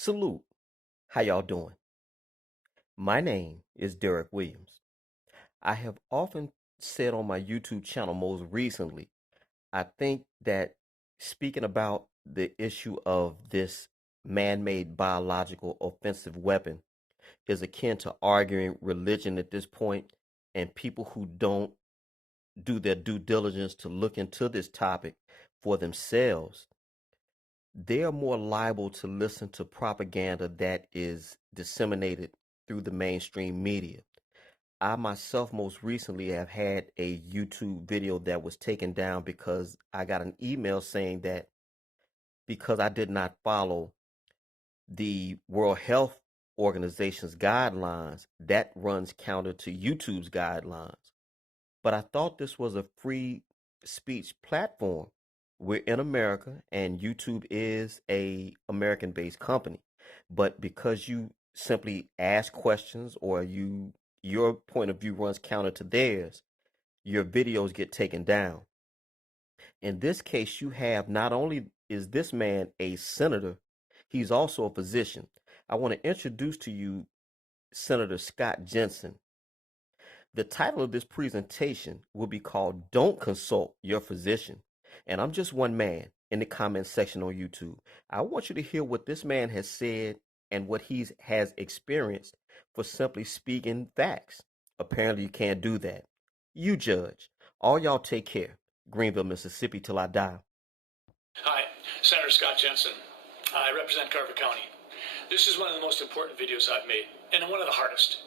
Salute. How y'all doing? My name is DerrickWilliams. I have often said on my YouTube channel most recently, I think that speaking about the issue of this man-made biological offensive weapon is akin to arguing religion at this point, and people who don't do their due diligence to look into this topic for themselves, they are more liable to listen to propaganda that is disseminated through the mainstream media. I myself most recently have had a YouTube video that was taken down because I got an email saying that because I did not follow the World Health Organization's guidelines, that runs counter to YouTube's guidelines. But I thought this was a free speech platform. We're in America and YouTube is a American-based company. But because you simply ask questions or your point of view runs counter to theirs, your videos get taken down. In this case, you have not only is this man a senator, he's also a physician. I want to introduce to you Senator Scott Jensen. The title of this presentation will be called Don't Consult Your Physician. And I'm just one man in the comments section on YouTube. I want you to hear what this man has said and what he has experienced for simply speaking facts. Apparently you can't do that. You judge. All y'all take care. Greenville, Mississippi till I die. Hi, Senator Scott Jensen. I represent Carver County. This is one of the most important videos I've made, and one of the hardest.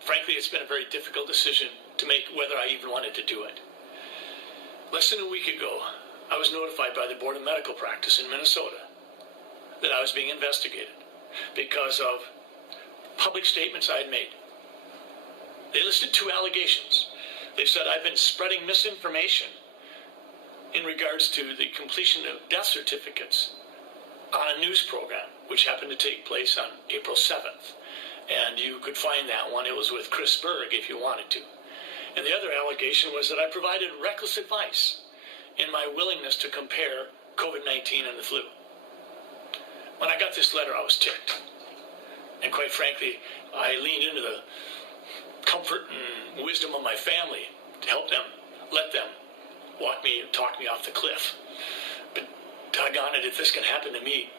Frankly, it's been a very difficult decision to make whether I even wanted to do it. Less than a week ago, I was notified by the Board of Medical Practice in Minnesota that I was being investigated because of public statements I had made. They listed two allegations. They said I've been spreading misinformation in regards to the completion of death certificates on a news program, which happened to take place on April 7th. And you could find that one. It was with Chris Berg if you wanted to. And the other allegation was that I provided reckless advice in my willingness to compare COVID-19 and the flu. When I got this letter, I was ticked. And quite frankly, I leaned into the comfort and wisdom of my family to help them, let them talk me off the cliff. But doggone it, if this can happen to me,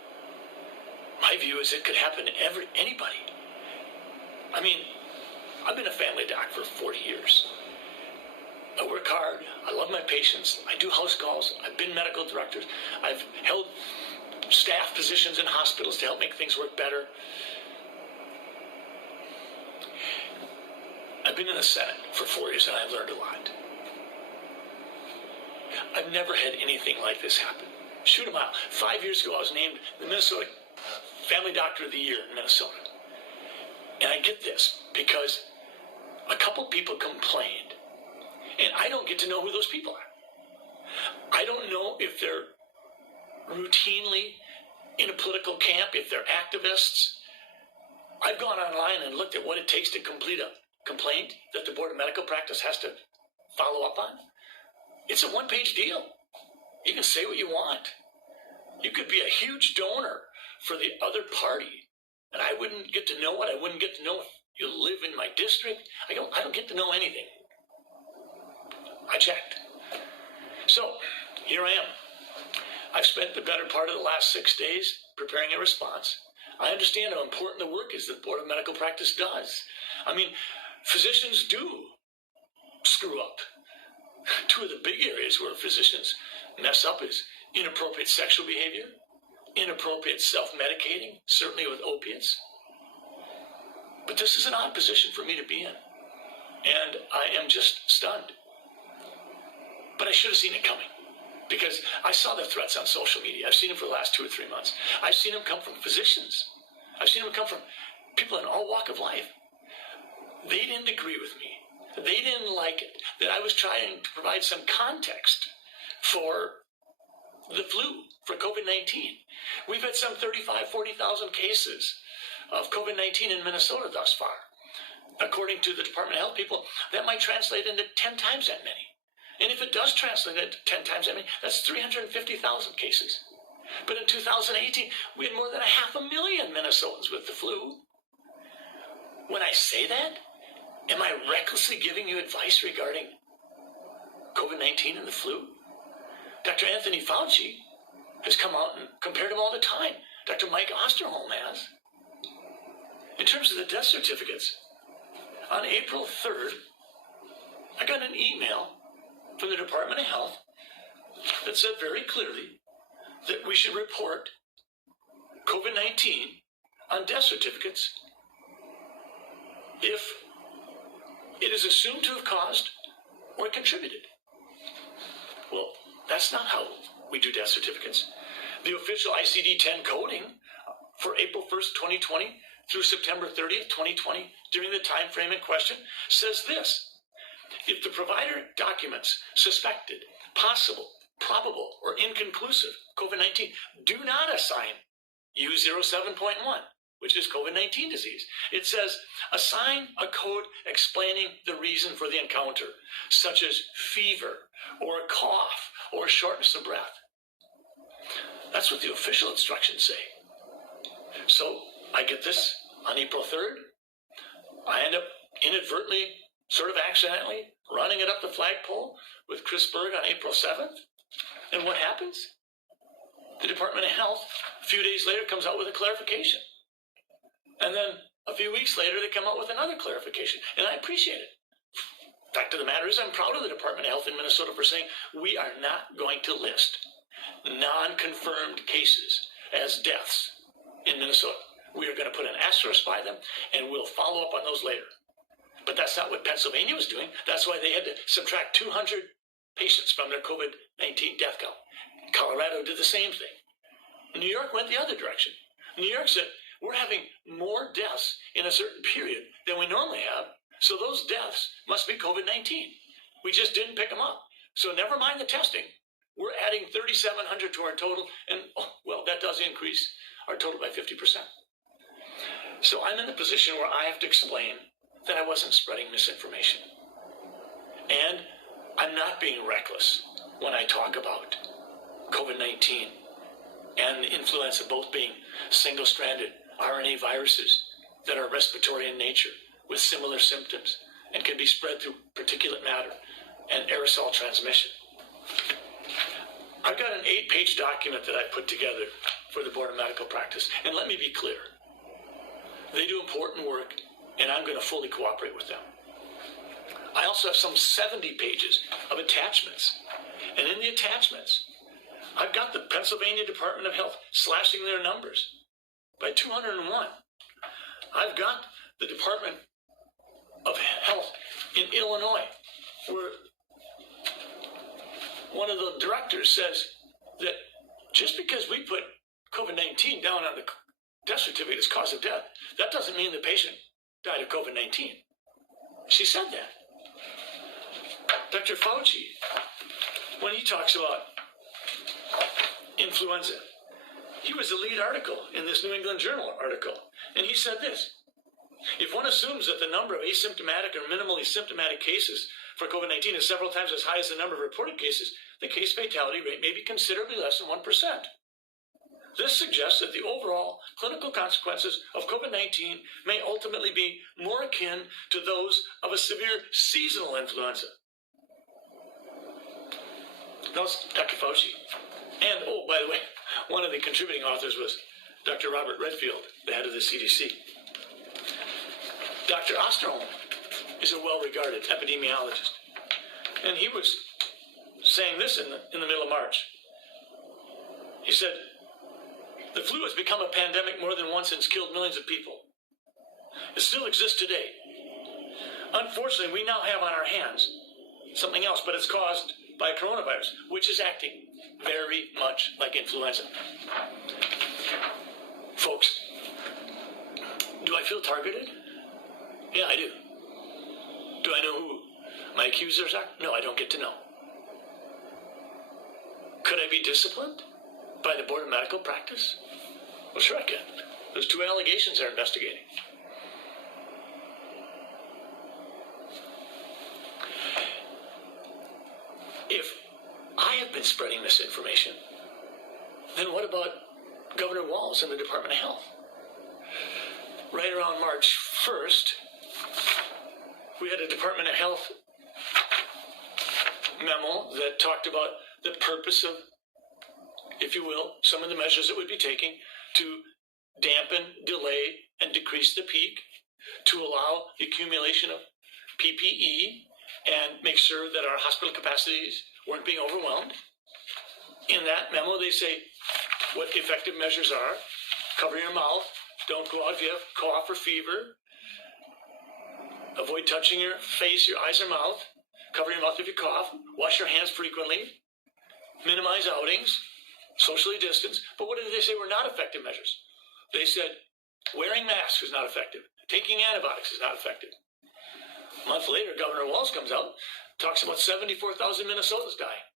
my view is it could happen to anybody. I mean, I've been a family doc for 40 years. I work hard. I love my patients. I do house calls. I've been medical director. I've held staff positions in hospitals to help make things work better. I've been in the Senate for 4 years and I've learned a lot. I've never had anything like this happen. Shoot 'em out. 5 years ago, I was named the Minnesota Family Doctor of the Year in Minnesota. And I get this because a couple people complained, and I don't get to know who those people are. I don't know if they're routinely in a political camp, if they're activists. I've gone online and looked at what it takes to complete a complaint that the Board of Medical Practice has to follow up on. It's a one-page deal. You can say what you want. You could be a huge donor for the other party, and I wouldn't get to know it. I wouldn't get to know if you live in my district. I don't get to know anything. I checked. So here I am. I've spent the better part of the last 6 days preparing a response. I understand how important the work is that the Board of Medical Practice does. I mean, physicians do screw up. Two of the big areas where physicians mess up is inappropriate sexual behavior, inappropriate self-medicating, certainly with opiates. But this is an odd position for me to be in, and I am just stunned. But I should have seen it coming, because I saw the threats on social media. I've seen them for the last 2 or 3 months. I've seen them come from physicians. I've seen them come from people in all walks of life. They didn't agree with me. They didn't like it, that I was trying to provide some context for the flu, for COVID-19. We've had some 35, 40,000 cases of COVID-19 in Minnesota thus far. According to the Department of Health people, that might translate into 10 times that many. And if it does translate into 10 times that many, that's 350,000 cases. But in 2018, we had more than 500,000 Minnesotans with the flu. When I say that, am I recklessly giving you advice regarding COVID-19 and the flu? Dr. Anthony Fauci has come out and compared them all the time. Dr. Mike Osterholm has. In terms of the death certificates, on April 3rd, I got an email from the Department of Health that said very clearly that we should report COVID-19 on death certificates if it is assumed to have caused or contributed. Well, that's not how we do death certificates. The official ICD-10 coding for April 1st, 2020 through September 30th, 2020, during the time frame in question, says this: if the provider documents suspected, possible, probable, or inconclusive COVID-19, do not assign U07.1, which is COVID-19 disease. It says, assign a code explaining the reason for the encounter, such as fever, or a cough, or shortness of breath. That's what the official instructions say. So I get this on April 3rd. I end up inadvertently, sort of accidentally, running it up the flagpole with Chris Berg on April 7th. And what happens? The Department of Health, a few days later, comes out with a clarification. And then a few weeks later, they come out with another clarification. And I appreciate it. Fact of the matter is, I'm proud of the Department of Health in Minnesota for saying we are not going to list non-confirmed cases as deaths in Minnesota. We are going to put an asterisk by them, and we'll follow up on those later. But that's not what Pennsylvania was doing. That's why they had to subtract 200 patients from their COVID-19 death count. Colorado did the same thing. New York went the other direction. New York said, we're having more deaths in a certain period than we normally have, so those deaths must be COVID-19. We just didn't pick them up. So never mind the testing. We're adding 3,700 to our total, and, well, that does increase our total by 50%. So I'm in the position where I have to explain that I wasn't spreading misinformation. And I'm not being reckless when I talk about COVID-19 and influenza both being single-stranded RNA viruses that are respiratory in nature with similar symptoms and can be spread through particulate matter and aerosol transmission. I've got an 8-page document that I put together for the Board of Medical Practice, and let me be clear. They do important work, and I'm going to fully cooperate with them. I also have some 70 pages of attachments, and in the attachments, I've got the Pennsylvania Department of Health slashing their numbers by 201. I've got the Department of Health in Illinois, where one of the directors says that just because we put COVID-19 down on the death certificate as cause of death, that doesn't mean the patient died of COVID-19. She said that. Dr. Fauci, when he talks about influenza, he was the lead article in this New England Journal article, and he said this: if one assumes that the number of asymptomatic or minimally symptomatic cases for COVID-19 is several times as high as the number of reported cases, the case fatality rate may be considerably less than 1%. This suggests that the overall clinical consequences of COVID-19 may ultimately be more akin to those of a severe seasonal influenza. That was Dr. Fauci. And, oh, by the way, one of the contributing authors was Dr. Robert Redfield, the head of the CDC. Dr. Osterholm is a well-regarded epidemiologist, and he was saying this in the middle of March. He said, the flu has become a pandemic more than once and it's killed millions of people. It still exists today. Unfortunately, we now have on our hands something else, but it's caused by coronavirus, which is acting very much like influenza. Folks, do I feel targeted? Yeah, I do. Do I know who my accusers are? No, I don't get to know. Could I be disciplined by the Board of Medical Practice? Well, sure I can. There's 2 allegations they're investigating. If I have been spreading misinformation, then what about Governor Walz and the Department of Health? Right around March 1st, we had a Department of Health memo that talked about the purpose of, if you will, some of the measures that would be taking to dampen, delay, and decrease the peak, to allow the accumulation of PPE and make sure that our hospital capacities weren't being overwhelmed. In that memo, they say what the effective measures are. Cover your mouth. Don't go out if you have cough or fever. Avoid touching your face, your eyes, or mouth. Cover your mouth if you cough. Wash your hands frequently. Minimize outings. Socially distance. But what did they say were not effective measures? They said wearing masks is not effective. Taking antibiotics is not effective. A month later, Governor Walz comes out, talks about 74,000 Minnesotans dying.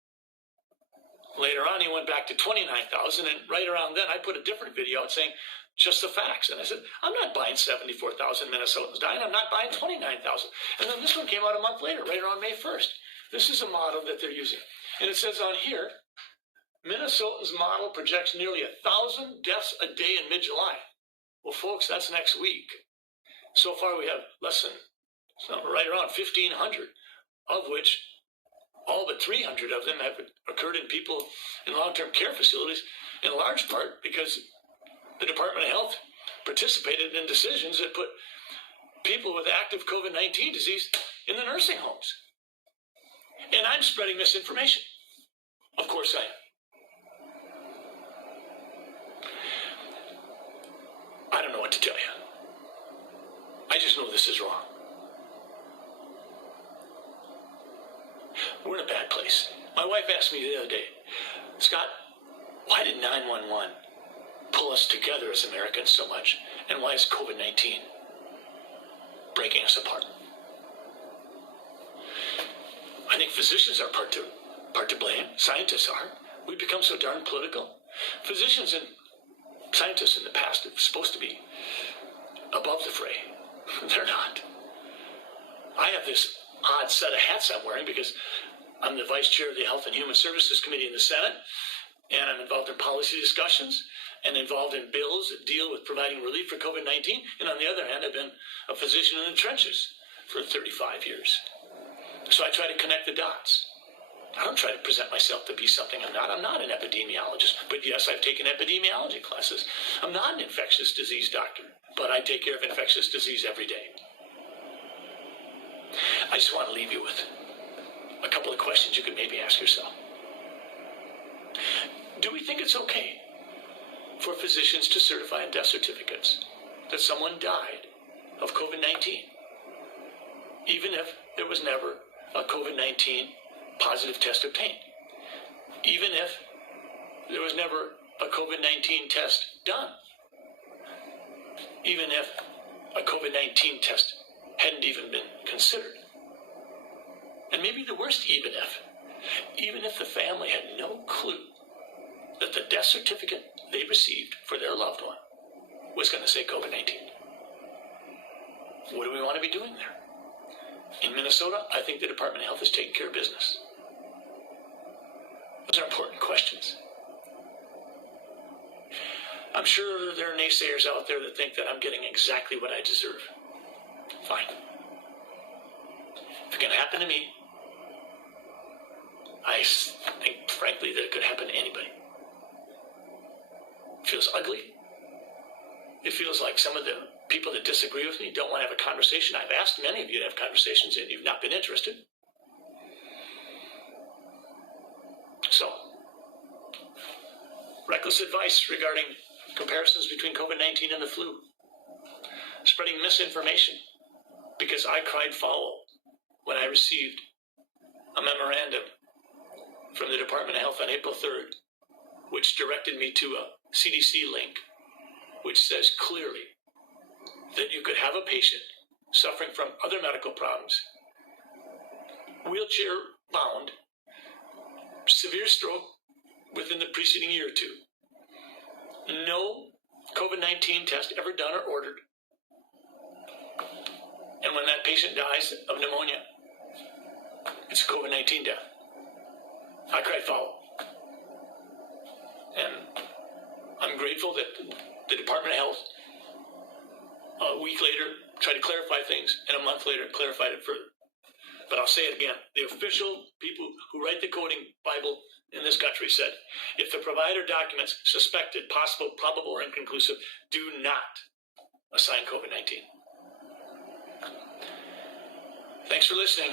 Later on, he went back to 29,000, and right around then, I put a different video out saying just the facts. And I said, I'm not buying 74,000 Minnesotans dying. I'm not buying 29,000. And then this one came out a month later, right around May 1st. This is a model that they're using. And it says on here, Minnesotans' model projects nearly 1,000 deaths a day in mid-July. Well, folks, that's next week. So far, we have less than, right around 1,500, of which all but 300 of them have occurred in people in long-term care facilities, in large part because the Department of Health participated in decisions that put people with active COVID-19 disease in the nursing homes. And I'm spreading misinformation. Of course I am. I don't know what to tell you. I just know this is wrong. We're in a bad place. My wife asked me the other day, Scott, why did 911 pull us together as Americans so much? And why is COVID-19 breaking us apart? I think physicians are part to blame. Scientists are. We've become so darn political. Physicians and scientists in the past are supposed to be above the fray. They're not. I have this odd set of hats I'm wearing because I'm the vice chair of the Health and Human Services Committee in the Senate, and I'm involved in policy discussions and involved in bills that deal with providing relief for COVID-19. And on the other hand, I've been a physician in the trenches for 35 years. So I try to connect the dots. I don't try to present myself to be something I'm not. I'm not an epidemiologist, but yes, I've taken epidemiology classes. I'm not an infectious disease doctor, but I take care of infectious disease every day. I just want to leave you with a couple of questions you could maybe ask yourself. Do we think it's okay for physicians to certify in death certificates that someone died of COVID-19, even if there was never a COVID-19 positive test obtained, even if there was never a COVID-19 test done, even if a COVID-19 test hadn't even been considered? And maybe the worst even if the family had no clue that the death certificate they received for their loved one was going to say COVID-19. What do we want to be doing there? In Minnesota, I think the Department of Health is taking care of business. Those are important questions. I'm sure there are naysayers out there that think that I'm getting exactly what I deserve. Fine. If it can happen to me, I think, frankly, that it could happen to anybody. It feels ugly. It feels like some of the people that disagree with me don't want to have a conversation. I've asked many of you to have conversations, and you've not been interested. So, reckless advice regarding comparisons between COVID-19 and the flu. Spreading misinformation because I cried foul when I received a memorandum from the Department of Health on April 3rd, which directed me to a CDC link, which says clearly that you could have a patient suffering from other medical problems, wheelchair bound, severe stroke within the preceding year or two, no COVID-19 test ever done or ordered, and when that patient dies of pneumonia, it's a COVID-19 death. I cried foul. And I'm grateful that the Department of Health, a week later, tried to clarify things, and a month later clarified it further. But I'll say it again. The official people who write the coding Bible in this country said, if the provider documents suspected, possible, probable, or inconclusive, do not assign COVID-19. Thanks for listening.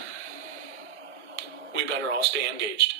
We better all stay engaged.